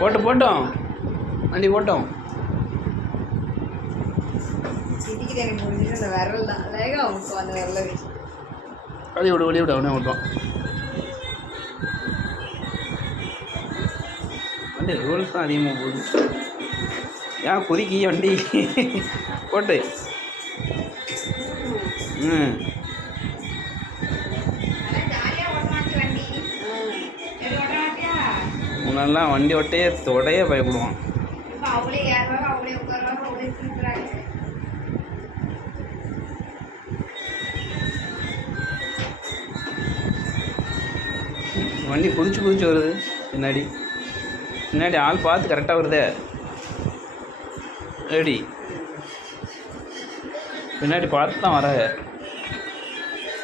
போட்டு போட்டோம் வண்டி போட்டோம். வழி விடு வழி விடு அவனே ஓட்டுவான். வண்டி ரூல்ஸ் தான் அதிகமாக போகுது. ஏன் குதிக்கி வண்டி போட்டு முன்னெல்லாம் வண்டி ஓட்டையே தொடைய பயப்படுவான். வண்டி குதிச்சு குதிச்சு வருது பின்னாடி. பின்னாடி ஆள் பார்த்து கரெக்டாக வருதே ரெடி. பின்னாடி பார்த்து தான் வர.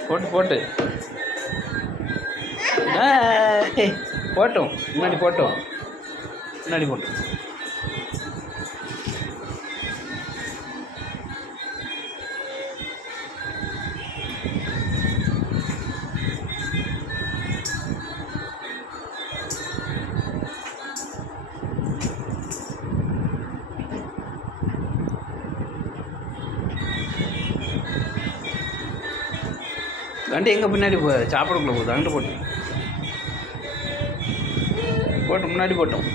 போட்டு போட்டு போட்டோம். முன்னாடி போட்டோம். முன்னாடி போட்டோம். வண்டி எங்கே பின்னாடி சாப்பிடக்குள்ள போகுது. அங்கிட்டு போட்டு போட்டு முன்னாடி போட்டோம்.